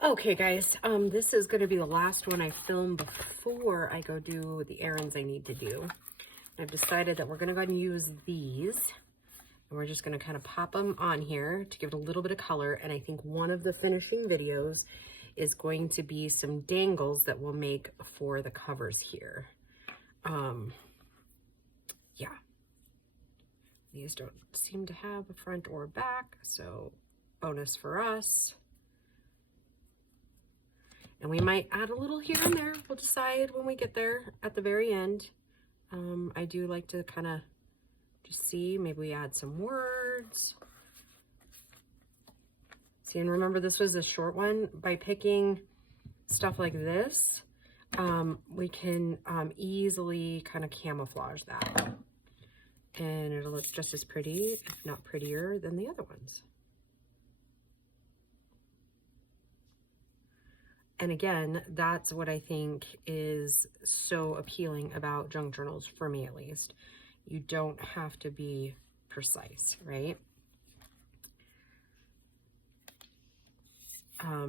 Okay, guys, this is going to be the last one I film before I go do the errands I need to do. I've decided that we're going to go ahead and use these, and we're just going to kind of pop them on here to give it a little bit of color. And I think one of the finishing videos is going to be some dangles that we'll make for the covers here. Yeah. These don't seem to have a front or back, so bonus for us. And we might add a little here and there. We'll decide when we get there at the very end. I do like to kind of just see, maybe we add some words. See, and remember this was a short one. By picking stuff like this, we can easily kind of camouflage that. And it'll look just as pretty, if not prettier, than the other ones. And again, that's what I think is so appealing about junk journals, for me at least. You don't have to be precise, right?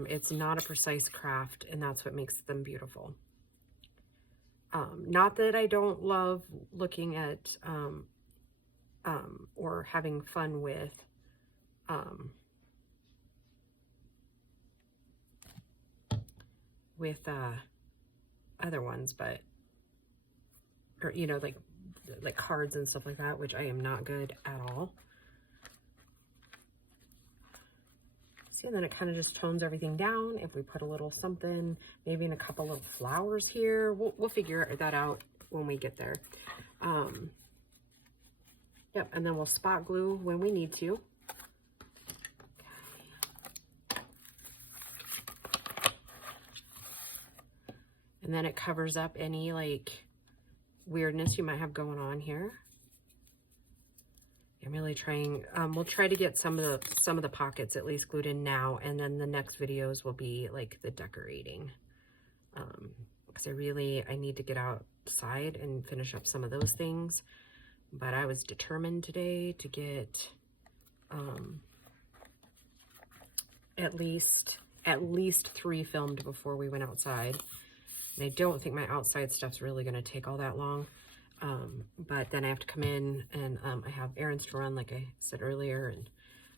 It's not a precise craft, and that's what makes them beautiful. Not that I don't love looking at or having fun with other ones, but, or, you know, like cards and stuff like that, which I am not good at all. See, and then it kind of just tones everything down. If we put a little something, maybe in a couple of flowers here, we'll figure that out when we get there. Yep, and then we'll spot glue when we need to. And then it covers up any like weirdness you might have going on here. I'm really trying, we'll try to get some of the pockets at least glued in now, and then the next videos will be like the decorating. Because I need to get outside and finish up some of those things. But I was determined today to get at least 3 filmed before we went outside. And I don't think my outside stuff's really going to take all that long. But then I have to come in and I have errands to run, like I said earlier.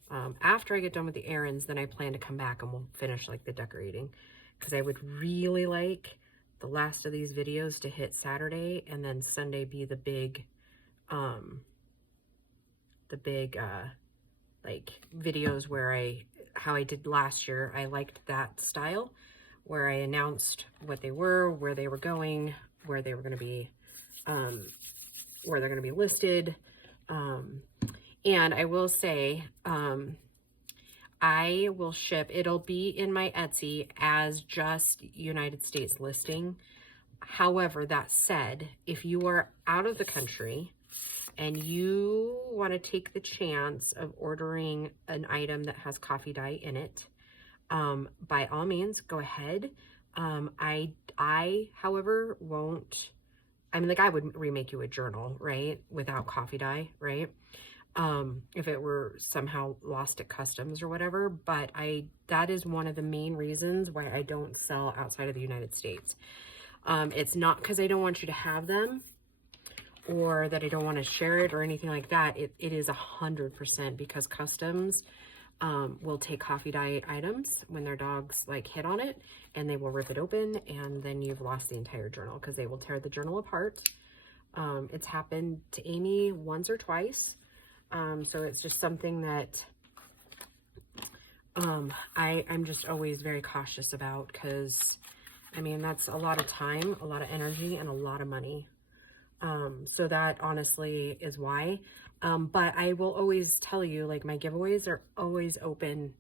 And after I get done with the errands, then I plan to come back and we'll finish like the decorating. Because I would really like the last of these videos to hit Saturday, and then Sunday be the big like videos where how I did last year. I liked that style where I announced what they were, where they were going, where they were going to be, where they're going to be listed. And I will say, I will ship, it'll be in my Etsy as just United States listing. However, that said, if you are out of the country and you want to take the chance of ordering an item that has coffee dye in it, by all means, go ahead. I, however, won't, I mean, like, I would remake you a journal, right? Without coffee dye, right? If it were somehow lost at customs or whatever, but that is one of the main reasons why I don't sell outside of the United States. It's not because I don't want you to have them or that I don't want to share it or anything like that. It is 100% because customs will take coffee dye items when their dogs like hit on it, and they will rip it open, and then you've lost the entire journal because they will tear the journal apart. It's happened to Amy once or twice. So it's just something that I'm just always very cautious about, because I mean, that's a lot of time, a lot of energy, and a lot of money. So that honestly is why. But I will always tell you, like, my giveaways are always open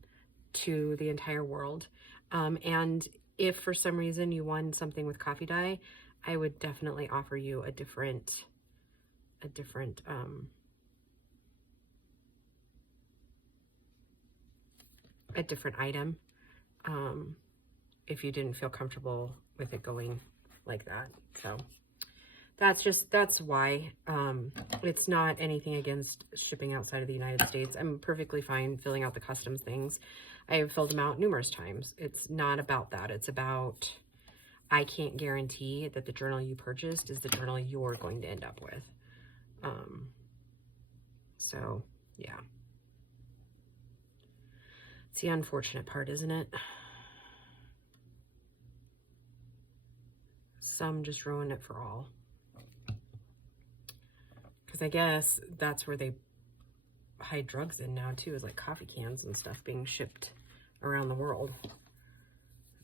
to the entire world. And if for some reason you won something with coffee dye, I would definitely offer you a different item, if you didn't feel comfortable with it going like that. So that's why. It's not anything against shipping outside of the United States. I'm perfectly fine filling out the customs things. I have filled them out numerous times. It's not about that. It's about, I can't guarantee that the journal you purchased is the journal you're going to end up with. So yeah. It's the unfortunate part, isn't it? Some just ruin it for all. Because I guess that's where they hide drugs in now too, is like coffee cans and stuff being shipped around the world.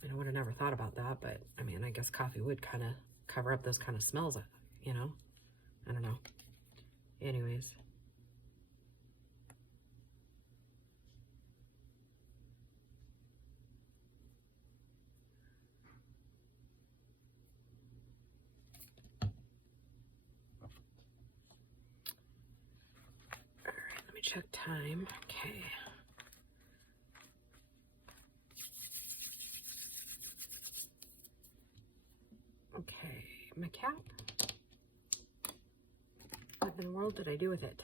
I would have never thought about that, but I mean, I guess coffee would kind of cover up those kind of smells, you know? I don't know. Anyways. All right, let me check time. Okay. Okay, my cap. What in the world did I do with it?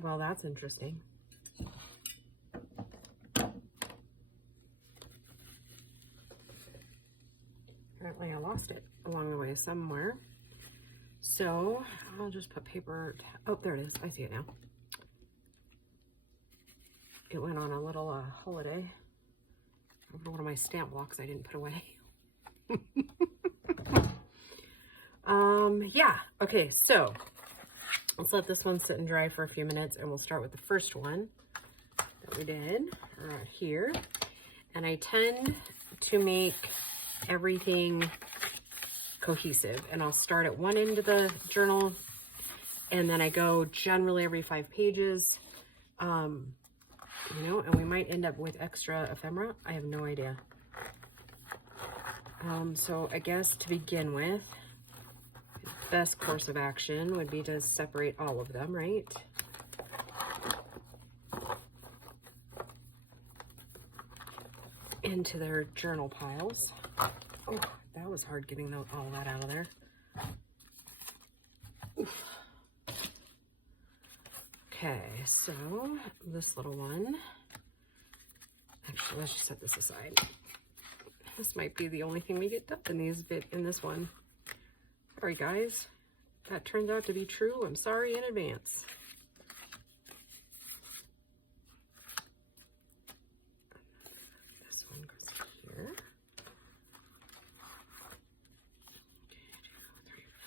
Well, that's interesting. Apparently I lost it along the way somewhere. So I'll just put paper. Oh, there it is. I see it now. It went on a little holiday over one of my stamp blocks I didn't put away. Yeah. Okay, so let's let this one sit and dry for a few minutes, and we'll start with the first one that we did right here. And I tend to make everything cohesive, and I'll start at one end of the journal, and then I go generally every 5 pages, you know, and we might end up with extra ephemera. I have no idea. So I guess to begin with, best course of action would be to separate all of them, right? Into their journal piles. Oh, that was hard getting all that out of there. Oof. Okay, so this little one, actually, let's just set this aside. This might be the only thing we get done in this one. Sorry, guys. That turned out to be true. I'm sorry in advance. This one goes here.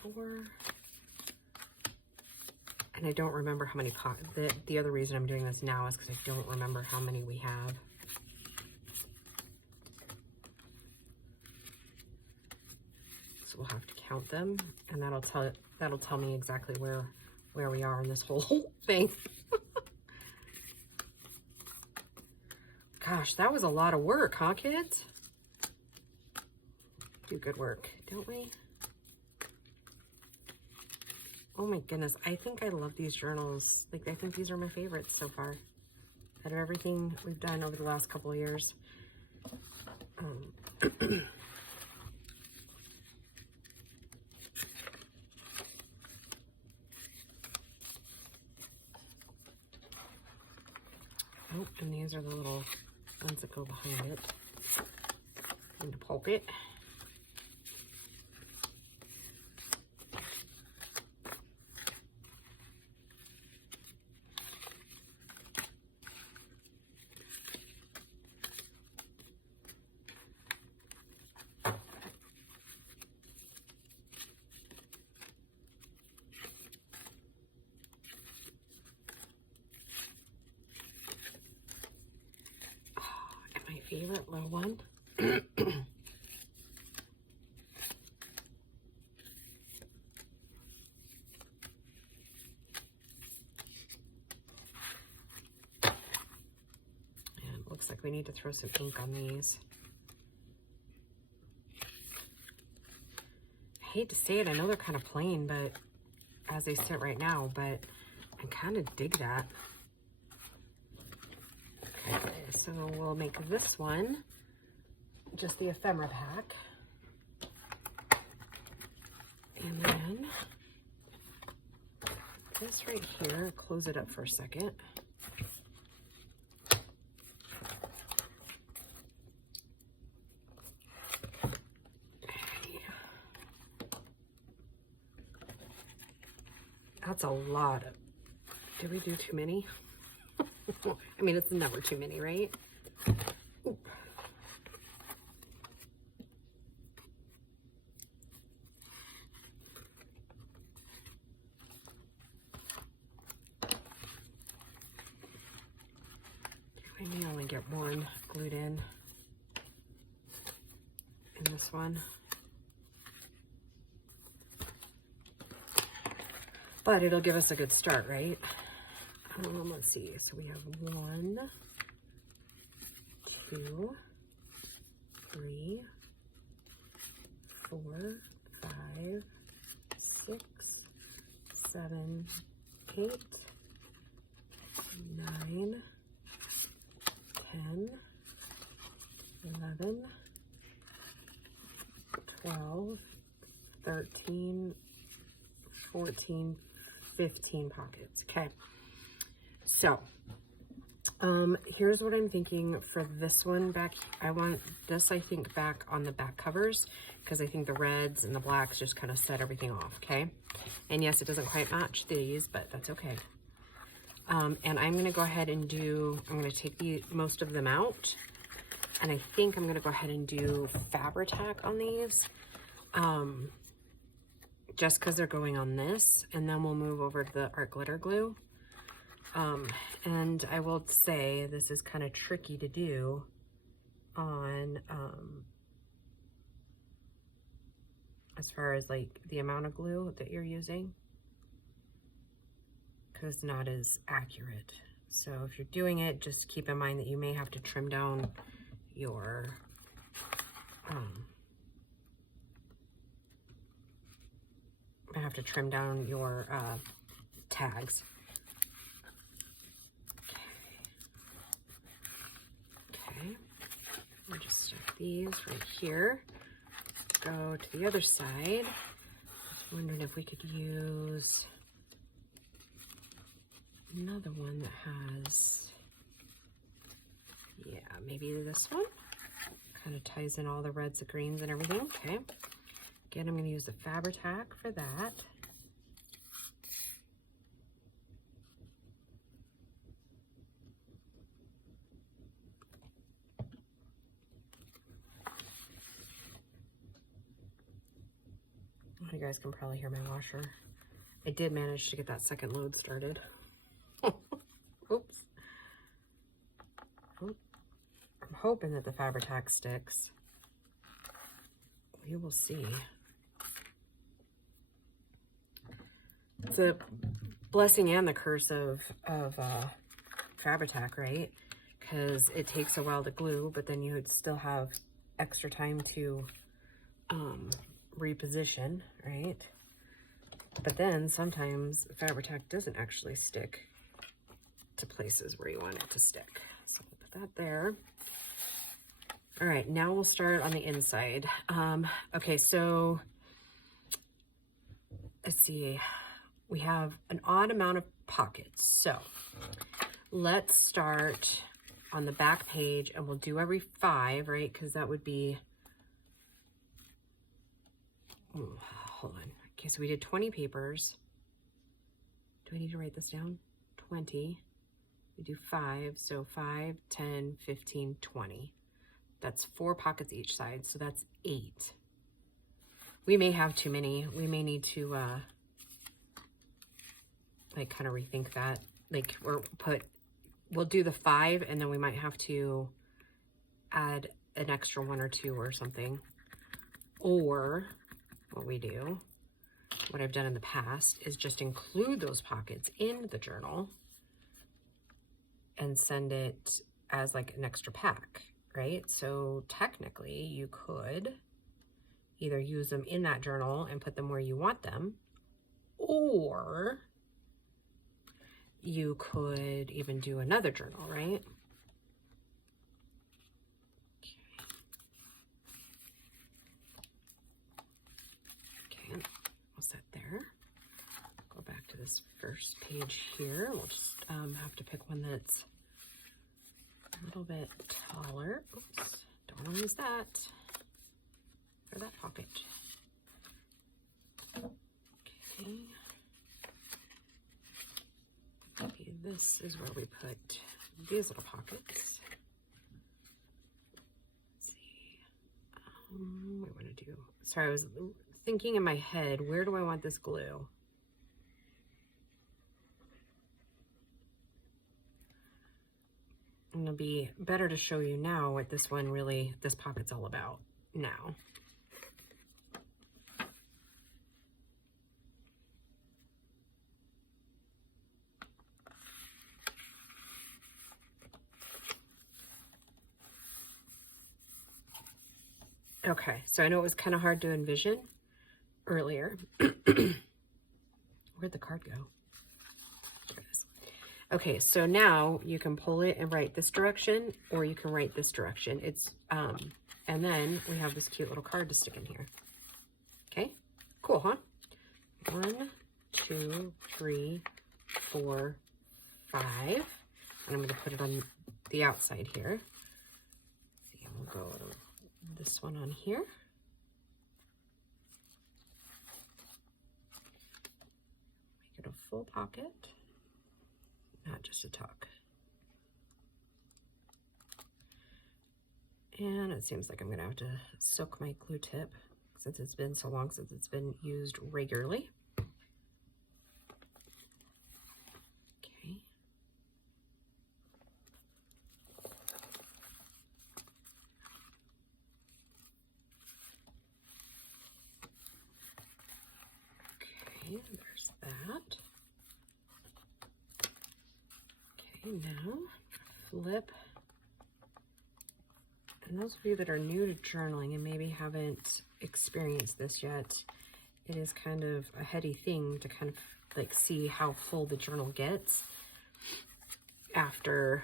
1, 2, 3, 4. And I don't remember how many the other reason I'm doing this now is because I don't remember how many we have. So we'll have to count them, and that'll tell me exactly where we are in this whole thing. Gosh, that was a lot of work, huh, kids? Do good work, don't we? Oh my goodness, I think I love these journals. Like, I think these are my favorites so far out of everything we've done over the last couple of years. Oh, and these are the little ones that go behind it in the pocket. Favorite little one. And it looks like we need to throw some ink on these. I hate to say it, I know they're kind of plain, but as they sit right now, but I kind of dig that. Okay, so we'll make this one just the ephemera pack. And then this right here, close it up for a second. That's a lot of, did we do too many? I mean, it's never too many, right? Ooh. I may only get one glued in this one. But it'll give us a good start, right? Let's see. So we have 1, 2, 3, 4, 5, 6, 7, 8, 9, 10, 11, 12, 13, 14, 15 pockets. Okay. So, here's what I'm thinking for this one back. I want this, I think, back on the back covers because I think the reds and the blacks just kind of set everything off. Okay. And yes, it doesn't quite match these, but that's okay. And I'm going to go ahead and I'm going to take most of them out. And I think I'm going to go ahead and do Fabri-Tac on these. Just because they're going on this, and then we'll move over to the art glitter glue. And I will say this is kind of tricky to do on as far as like the amount of glue that you're using, because it's not as accurate. So if you're doing it, just keep in mind that you may have to trim down your tags. Okay, I'll just stick these right here. Go to the other side. Just wondering if we could use another one that has, yeah, maybe this one. Kind of ties in all the reds, the greens, and everything. Okay. Again, I'm going to use the Fabri-Tac for that. You guys can probably hear my washer. I did manage to get that second load started. Oops. I'm hoping that the Fabri-Tac sticks. We will see. It's a blessing and the curse of Fabri-Tac, right? Because it takes a while to glue, but then you would still have extra time to reposition, right? But then sometimes Fabri-Tac doesn't actually stick to places where you want it to stick. So we'll put that there. All right, now we'll start on the inside. Okay, so let's see. We have an odd amount of pockets. So let's start on the back page, and we'll do every 5, right? Because that would be, hold on. Okay, so we did 20 papers. Do I need to write this down? 20. We do 5, so 5, 10, 15, 20. That's 4 pockets each side, so that's 8. We may have too many. We may need to like kind of rethink that. Like we'll do the 5, and then we might have to add an extra 1 or 2 or something. Or what I've done in the past is just include those pockets in the journal and send it as like an extra pack, right? So technically you could either use them in that journal and put them where you want them, or you could even do another journal, right? this first page here. We'll just have to pick one that's a little bit taller. Oops, don't want to use that for that pocket. Okay. Maybe this is where we put these little pockets. Let's see. We want to do, sorry, I was thinking in my head, where do I want this glue? And it'll be better to show you now what this one really, this pocket's all about now. Okay, so I know it was kind of hard to envision earlier. Where'd the card go? There it is. Okay, so now you can pull it and write this direction, or you can write this direction. It's and then we have this cute little card to stick in here. Okay, cool, huh? 1, 2, 3, 4, 5, and I'm going to put it on the outside here. See, we'll go this one on here. Make it a full pocket, not just a tuck. And it seems like I'm gonna have to soak my glue tip since it's been so long since it's been used regularly. Okay. Okay, there's that. Okay, now flip. And those of you that are new to journaling and maybe haven't experienced this yet, it is kind of a heady thing to kind of like see how full the journal gets after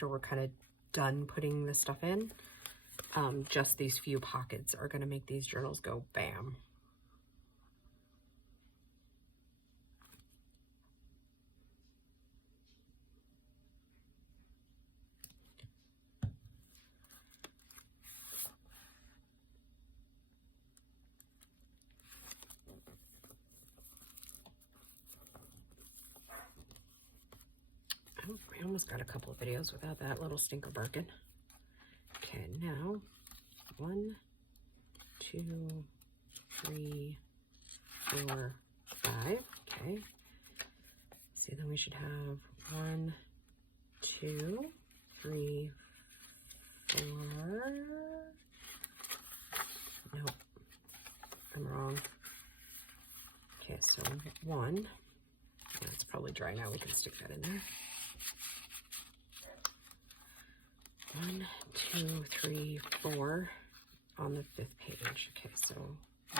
we're kind of done putting this stuff in. Just these few pockets are going to make these journals go bam. Oh, I almost got a couple of videos without that little stinker barking. Okay, now 1, 2, 3, 4, 5. Okay. See, then we should have 1, 2, 3, 4. Nope, I'm wrong. Okay, so 1. It's probably dry now. We can stick that in there. 1, 2, 3, 4 on the 5th page. Okay, so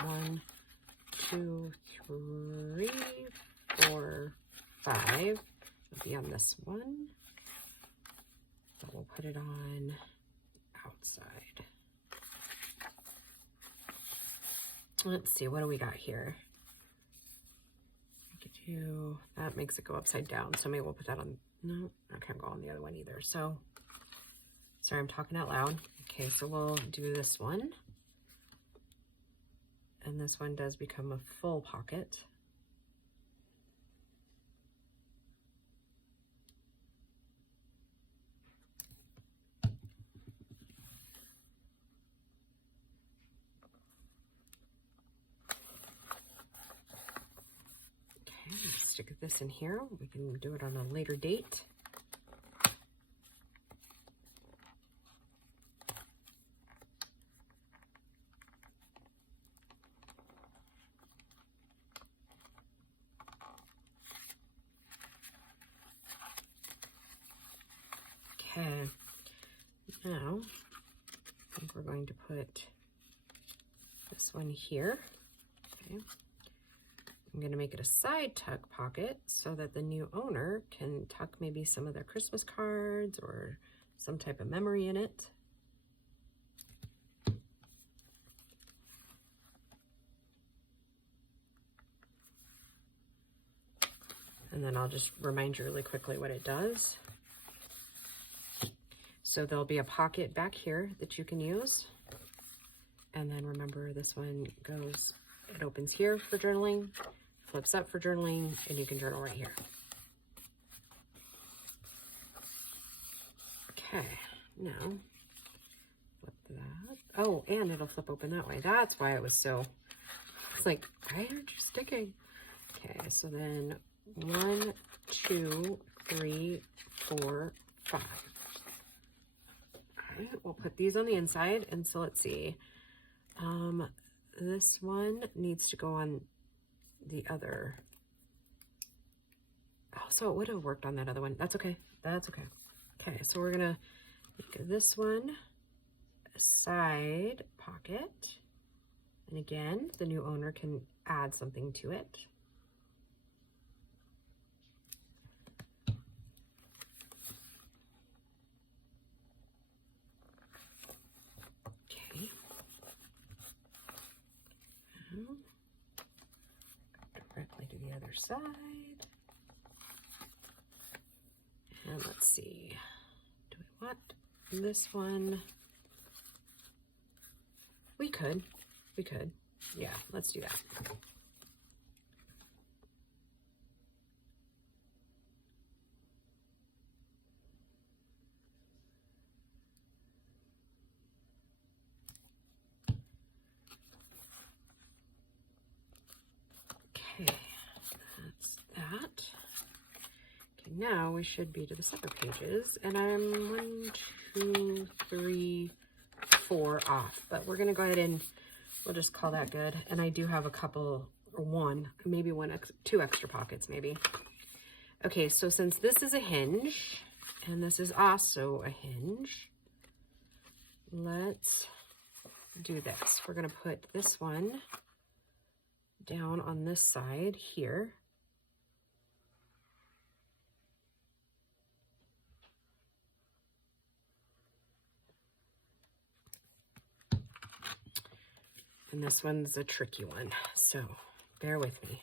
1, 2, 3, 4, 5 will be on this one. So we'll put it on outside. Let's see, what do we got here? That makes it go upside down, so maybe we'll put that on. No, I can't go on the other one either. So sorry, I'm talking out loud. Okay, so we'll do this one, and this one does become a full pocket. Stick this in here. We can do it on a later date. Okay, now I think we're going to put this one here. Okay. I'm going to make it a side tuck pocket so that the new owner can tuck maybe some of their Christmas cards or some type of memory in it. And then I'll just remind you really quickly what it does. So there'll be a pocket back here that you can use. And then remember, this one goes, it opens here for journaling, flips up for journaling, and you can journal right here. Okay, now flip that. Oh, and it'll flip open that way. That's why it was so, it's like, why aren't you sticking? Okay, so then 1, 2, 3, 4, 5. All right, we'll put these on the inside. And so let's see. This one needs to go on the other. Oh, so it would have worked on that other one. That's okay. That's okay. Okay, so we're gonna make this one a side pocket. And again, the new owner can add something to it. Okay. Now, directly to the other side. And let's see, do we want this one? We could. Yeah, let's do that. Okay, that's that. Okay, now we should be to the separate pages, and I'm 1, 2, 3, 4 off, but we're gonna go ahead and we'll just call that good. And I do have a couple, or one, maybe two extra pockets maybe. Okay, so since this is a hinge and this is also a hinge, let's do this. We're gonna put this one down on this side here. And this one's a tricky one, so bear with me.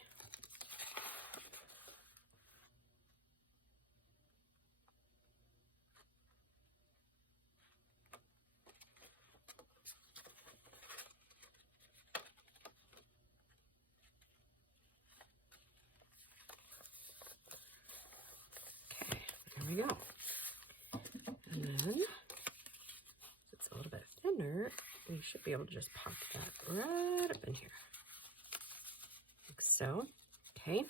Okay, there we go. And then, it's a little bit thinner, we should be able to just pop that right up in here, like so. Okay,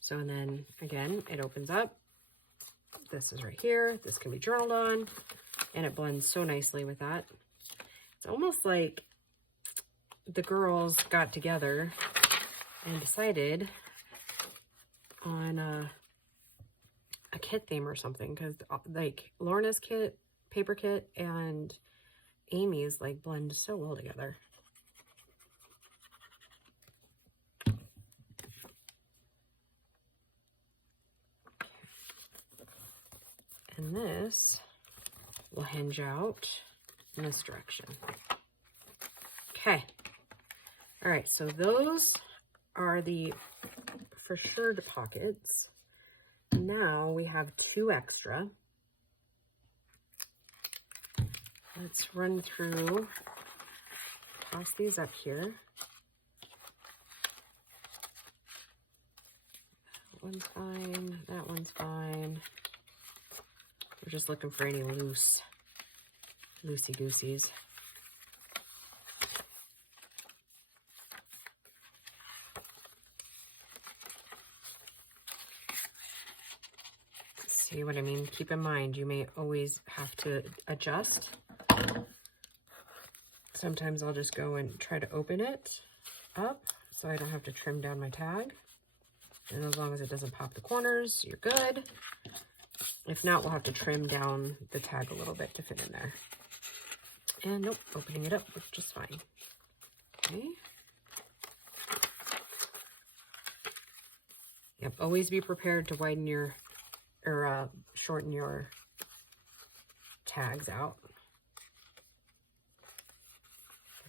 so and then again, it opens up. This is right here. This can be journaled on, and it blends so nicely with that. It's almost like the girls got together and decided on a kit theme or something, because like Lorna's kit, paper kit, and Amy's like blend so well together. And this will hinge out in this direction. Okay. All right, so those are the for sure pockets. Now we have 2 extra. Let's run through, toss these up here. That one's fine, that one's fine. We're just looking for any loosey-gooseys. See what I mean? Keep in mind, you may always have to adjust. Sometimes I'll just go and try to open it up so I don't have to trim down my tag. And as long as it doesn't pop the corners, you're good. If not, we'll have to trim down the tag a little bit to fit in there. And nope, opening it up was just fine. Okay. Yep, always be prepared to widen your, or shorten your tags out.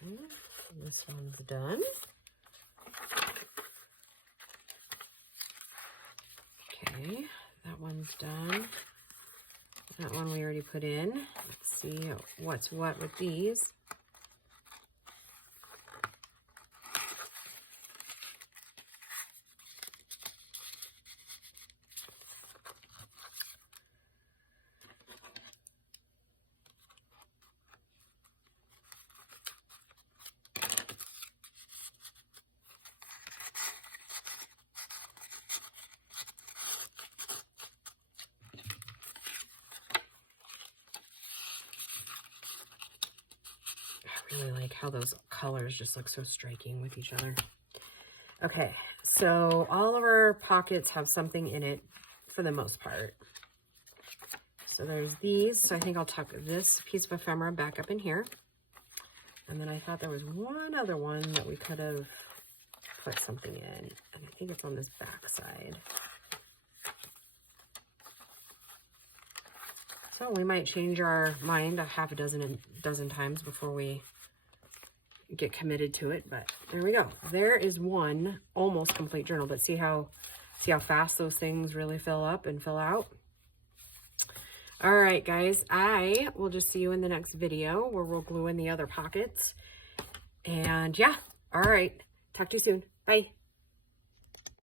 Okay, this one's done. Okay, that one's done. That one we already put in. Let's see what's what with these. I really like how those colors just look so striking with each other. Okay, so all of our pockets have something in it for the most part. So there's these. So I think I'll tuck this piece of ephemera back up in here. And then I thought there was one other one that we could have put something in. And I think it's on this back side. So we might change our mind a half a dozen times before we get committed to it, but there we go. There is one almost complete journal, but see how fast those things really fill up and fill out. All right, guys, I will just see you in the next video where we'll glue in the other pockets. And yeah, all right, talk to you soon. Bye.